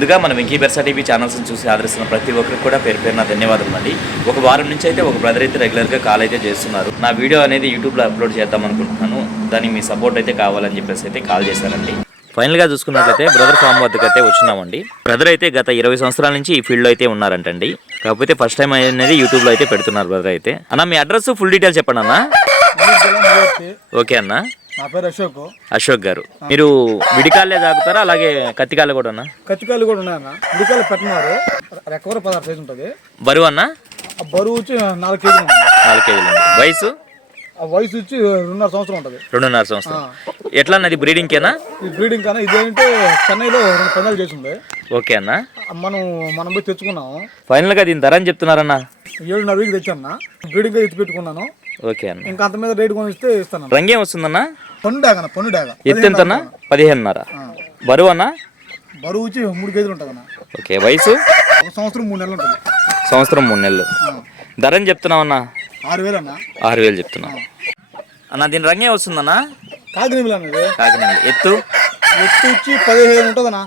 ముందుగా మన వెంకీ బెర్సా టీవీ ఛానల్స్ని చూసి ఆదరిస్తున్న ప్రతి ఒక్కరికి కూడా పేరు పేరున ధన్యవాదాలు అండి. ఒక వారం నుంచి అయితే ఒక బ్రదర్ అయితే రెగ్యులర్గా కాల్ అయితే చేస్తున్నారు. నా వీడియో అనేది యూట్యూబ్లో అప్లోడ్ చేద్దాం అనుకుంటున్నాను, దానికి మీ సపోర్ట్ అయితే కావాలని చెప్పేసి అయితే కాల్ చేశానండి. ఫైనల్గా చూసుకున్నట్లయితే బ్రదర్ ఫామ్ వద్దకు అయితే వచ్చినామండి. బ్రదర్ అయితే గత 20 సంవత్సరాల నుంచి ఈ ఫీల్డ్లో అయితే ఉన్నారంటండి. కాకపోతే ఫస్ట్ టైం అనేది యూట్యూబ్లో అయితే పెడుతున్నారు బ్రదర్ అయితే. అన్న మీ అడ్రస్ ఫుల్ డీటెయిల్స్ చెప్పండి అన్న. ఓకే అన్న. నా పేరు అశోక్ గారు. మీరు విడికాళ్ళే తాగుతారా అలాగే కత్తికాళ్ళు కూడా అన్న? కత్తికాళ్ళు కూడా ఉన్నాయన్న. విడికాళ్ళు పెట్టినారు, రెక్కవర 16 సైజు ఉంటుంది. బరువు అన్న? బరువు వచ్చి 4 కేజీలు. 4 కేజీలు. వయసు? వయసు వచ్చి 2.5 సంవత్సరం ఉంటుంది. 2.5 సంవత్సరం. ఎట్లా అన్నది బ్రీడింగ్ కేనా? ఈ బ్రీడింగ్ కన్నా ఇదేంటే చెన్నైలో 2 పందాలు చేసింది. ఓకే అన్న. మనం పోయి తెచ్చుకున్నాము. ఫైనల్ గా దీని ధర అని చెప్తున్నారన్న? 7.5 తెచ్చాను. బ్రీడింగ్ ఎత్తి పెట్టుకున్నాను. ఓకే అన్న. ఇంకా అంత మీద రేటు కొని ఇస్తే ఇస్తాను. రంగేం వస్తుందన్న? పన్ను డాగ. ఎత్తు ఎంతన్నా? 15.5. బరువు అన్న? బరువు వచ్చి 3 కేజీలు ఉంటుంది అన్న. ఓకే. వయసు? 1 సంవత్సరం 3 నెలలు ఉంటుంది. సంవత్సరం 3 నెలలు. ధర అని చెప్తున్నావు అన్న? 6,000 అన్న. 6,000 చెప్తున్నావు అన్న. దీని రంగేం వస్తుందన్న? కాకినీళ్ళు అన్నది. కాకినాడ. ఎత్తు వచ్చి 15 ఉంటుంది అన్న.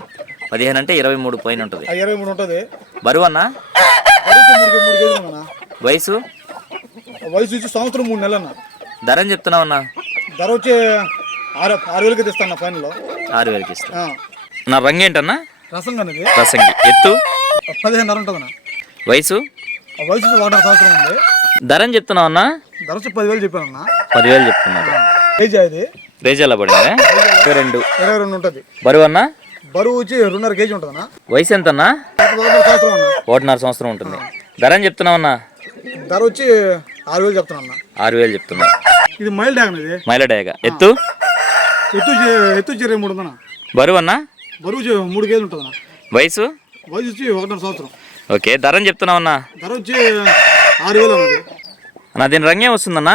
15 అంటే 23 పైన ఉంటుంది. 23 ఉంటుంది. బరువు అన్న? బరువు 3 కేజీలు అన్న. వయసు? వయసు వచ్చి సంవత్సరం 3 నెలలు అన్న. ధర అని చెప్తున్నావు అన్న? ధర వచ్చి 6,000కి తెస్తాను ఫైనల్. 6,000కి ఇస్తా. నా రంగు ఏంటన్నా? రసంగి అనేది. రసంగి. ఎత్తు? 15.5 ఉంటుంది అన్న. వయసు? వయసు 1.5 సంవత్సరం ఉంది. ధర అని చెప్తున్నావు అన్న? ధర వచ్చి 10,000 చెప్పాను అన్న. 10,000 చెప్తున్నారు. కేజీ అది రేజ్ ఎలా పడింది? 22 ఉంటుంది. బరువు అన్న? బరువు వచ్చి 2.5 కేజీ ఉంటుంది అన్న. వయసు ఎంత అన్న? 1.5 సంవత్సరం ఉంటుంది. ధర అని చెప్తున్నావు అన్న? ధర వచ్చి 6,000 చెప్తున్నా అన్న. 6,000 చెప్తున్నా. ఇది మైల్ డ్యాగ్ ఇది. మైల డ్యాగ్. ఎత్తు? ఎత్తు 23 ఉందన్న. బరువు అన్న? బరువు 3 కేజీలు ఉంటుంది అన్న. వయసు? వయసు వచ్చి 1.5 సంవత్సరం. ఓకే. ధర అని చెప్తున్నావు అన్న? ధర వచ్చి 6,000 అన్నది. అన్న దీని రంగేం వస్తుందన్న?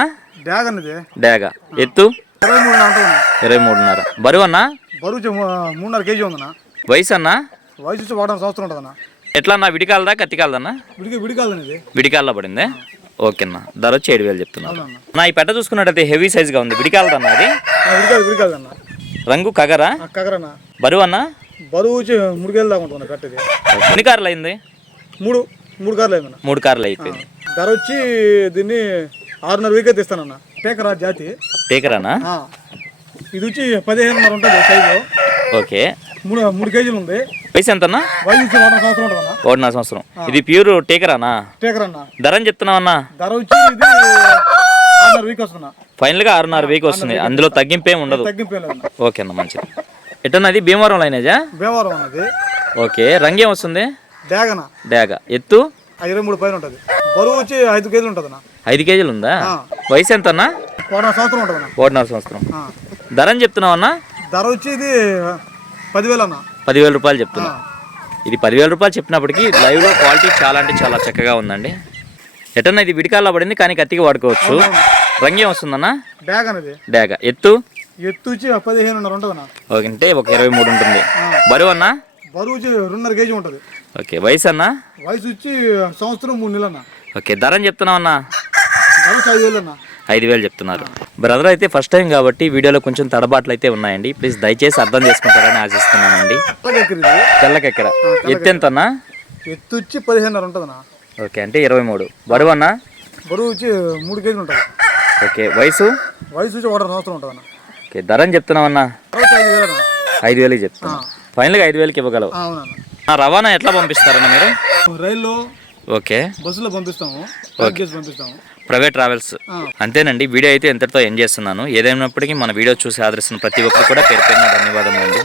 డ్యాగ్ అన్నది. డ్యాగ్. ఎత్తు? 23 ఉంటుంది. 23.5. బరువు అన్న? బరువు 3.5 కేజీ ఉందన్న. వయసు అన్న? వయసు వచ్చి 1.5 సంవత్సరం ఉంటుంది అన్న. ఎట్లా అన్న? విడికాలదా కత్తికాలదన్నా? విడికాలనేది. విడికాల్లో పడిందే. ఓకే అన్న. ధర వచ్చి 7,000 చెప్తున్నా. నా ఈ పెట్ట చూసుకున్నట్టయితే హెవీ సైజ్గా ఉంది. విడికాలదన్న అది? విడికాలదన్న. రంగు కగరా? కగరన్న. బరువు అన్న? బరువు వచ్చి 3 కేజీలు దాకా ఉంటుంది కట్టేది. ఎన్ని కార్లు అయింది? 3 కార్లు అయిందన్న. 3 కార్లు అయిపోయింది. ధర వచ్చి దీన్ని 6.5 తెస్తానన్న. టేకరా జాతి. టేకరానా? ఇది వచ్చి 15.5 ఉంటుంది సైజు. ఓకే. 3 కేజీలు ఉంది. వయసు ఎంత అన్న? వయసు 1.5 సంవత్సరం ఉంటుంది. 1.5 సంవత్సరం. ఇది ప్యూర్ టేకరానా? టేకరన్న. ధర అని చెప్తున్నావు అన్న? ధర వచ్చి ఇది 6.5 వస్తున్నా. ఫైనల్ గా 6.5 వస్తుంది. అందులో తగ్గింపు ఏమి ఉండదు. ఓకే అన్న, మంచిది. ఎట్టన్నది? భీమవరం లైనేజా? భీమవరం అన్నది. ఓకే. రంగేం వస్తుంది? డ్యాగన. డ్యాగ. ఎత్తు? 23 పైన ఉంటుంది. బరువు వచ్చి 5 కేజీలు ఉంటుంది అన్న. 5 కేజీలు ఉందా? వయసు ఎంత అన్న? 1.5 సంవత్సరం ఉంటుంది అన్న. 1.5 సంవత్సరం. ధర అని చెప్తున్నావు అన్న? ధర వచ్చి ఇది 10,000 అన్న. 10,000 రూపాయలు చెప్తున్నా. ఇది 10,000 రూపాయలు చెప్పినప్పటికీ లైవ్ లో క్వాలిటీ చాలా అంటే చాలా చక్కగా ఉందండి. ఎటన్నా ఇది విడికాల్లో పడింది కానీ కత్తికి వాడుకోవచ్చు. రంగేం వస్తుందన్న? డ్యాగ్ అనేది. డ్యాగ. ఎత్తు? ఎత్తు వచ్చి 15.5 ఉంటుంది అన్న. ఓకే. అంటే ఒక 23 ఉంటుంది. బరువు అన్న? బరువు వచ్చి 2.5 కేజీ ఉంటుంది. ఓకే. వయసు అన్న? వయసు వచ్చి సంవత్సరం 3 నెలలు అన్న. ఓకే. ధర అని చెప్తున్నావు అన్న? ధర 5,000 అన్న. 5,000 చెప్తున్నారు. బ్రదర్ అయితే ఫస్ట్ టైం కాబట్టి వీడియోలో కొంచెం తడబాట్లు అయితే ఉన్నాయండి. ప్లీజ్ దయచేసి అర్థం చేసుకుంటారని ఆశిస్తున్నానండి. తెల్లకెక్కర. ఎత్తు ఎంత అన్న? ఎత్తు వచ్చి 15.5 ఉంటుంది అన్న. ఓకే. అంటే 23. బరువు అన్న? బరువు వచ్చి 3 కేజీలు ఉంటుంది. ఓకే. వయసు? వయసు వచ్చి 1.5 సంవత్సరం ఉంటుంది అన్న. ఓకే. ధర అని చెప్తున్నావు అన్న? 5,000 చెప్తున్నా. ఫైనల్గా 5,000కి ఇవ్వగలవు. రవాణా ఎట్లా పంపిస్తారన్న మీరు? రైల్లో. ఓకే. బస్సులో పంపిస్తాము. Private travels. అంతేనండి. వీడియో అయితే ఎంతటితో ఎండ్ చేస్తున్నాను. ఏదైనప్పటికీ మన వీడియో చూసి ఆదరిస్తున్న ప్రతి ఒక్కరు కూడా పేరు పేరున ధన్యవాదములు అండి.